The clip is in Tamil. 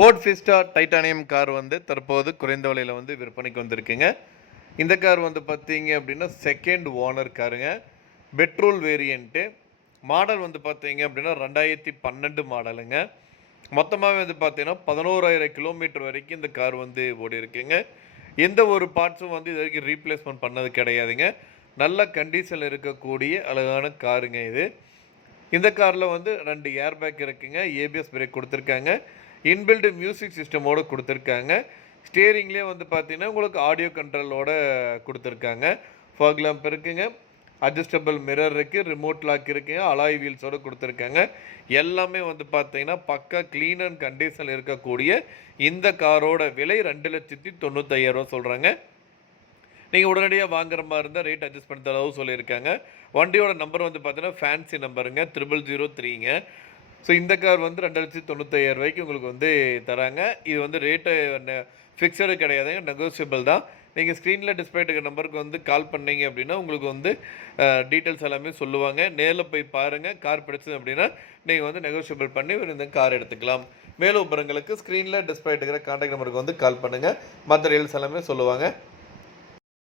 ஃபோர்ட் ஃபிஸ்டா டைட்டானியம் கார் வந்து தற்போது குறைந்த விலையில் வந்து விற்பனைக்கு வந்திருக்குங்க. இந்த கார் வந்து பார்த்தீங்க அப்படின்னா செகண்ட் ஓனர் காருங்க. Petrol variant. மாடல் வந்து பார்த்தீங்க அப்படின்னா 2012 மாடலுங்க. மொத்தமாகவே வந்து பார்த்தீங்கன்னா 11,000 கிலோமீட்டர் வரைக்கும் இந்த கார் வந்து ஓடி இருக்குங்க. எந்த ஒரு பார்ட்ஸும் வந்து இது வரைக்கும் ரீப்ளேஸ்மெண்ட் பண்ணது கிடையாதுங்க. நல்ல கண்டிஷனில் இருக்கக்கூடிய அழகான காருங்க இது. இந்த காரில் வந்து 2 ஏர் பேக் இருக்குங்க. ஏபிஎஸ் பிரேக் கொடுத்துருக்காங்க. இன்பில்ட் மியூசிக் சிஸ்டமோடு கொடுத்துருக்காங்க. ஸ்டியரிங்லேயே வந்து பார்த்தீங்கன்னா உங்களுக்கு ஆடியோ கண்ட்ரோலோட கொடுத்துருக்காங்க. ஃபாக் லேம்ப் இருக்குங்க. அட்ஜஸ்டபிள் மிரர் இருக்குது. ரிமோட் லாக் இருக்குங்க. அலாய் வீல்ஸோடு கொடுத்துருக்காங்க. எல்லாமே வந்து பார்த்தீங்கன்னா பக்கா க்ளீன் அண்ட் கண்டிஷனில் இருக்கக்கூடிய இந்த காரோட விலை 2,95,000 சொல்கிறாங்க. நீங்கள் உடனடியாக வாங்குற மாதிரி இருந்தால் ரேட் அட்ஜஸ்ட் பண்ண அளவு சொல்லியிருக்காங்க. வண்டியோட நம்பர் வந்து பார்த்தீங்கன்னா ஃபேன்சி நம்பருங்க 0003ங்க. ஸோ இந்த கார் வந்து 2,95,000 உங்களுக்கு வந்து தராங்க. இது வந்து ரேட்டு ஃபிக்ஸடு கிடையாதுங்க, நெகோசியபிள் தான். நீங்கள் ஸ்க்ரீனில் டிஸ்பிளே இருக்கிற நம்பருக்கு வந்து கால் பண்ணீங்க அப்படின்னா உங்களுக்கு வந்து டீட்டெயில்ஸ் எல்லாமே சொல்லுவாங்க. நேரில் போய் பாருங்கள். கார் பிடிச்சது அப்படின்னா நீங்கள் வந்து நெகோசியபிள் பண்ணி இந்த கார் எடுத்துக்கலாம். மேலும் விவரங்களுக்கு ஸ்க்ரீனில் டிஸ்பிளே இருக்கிற கான்டாக்ட் நம்பருக்கு வந்து கால் பண்ணுங்கள். மற்ற டீட்டெயில்ஸ் எல்லாமே சொல்லுவாங்க.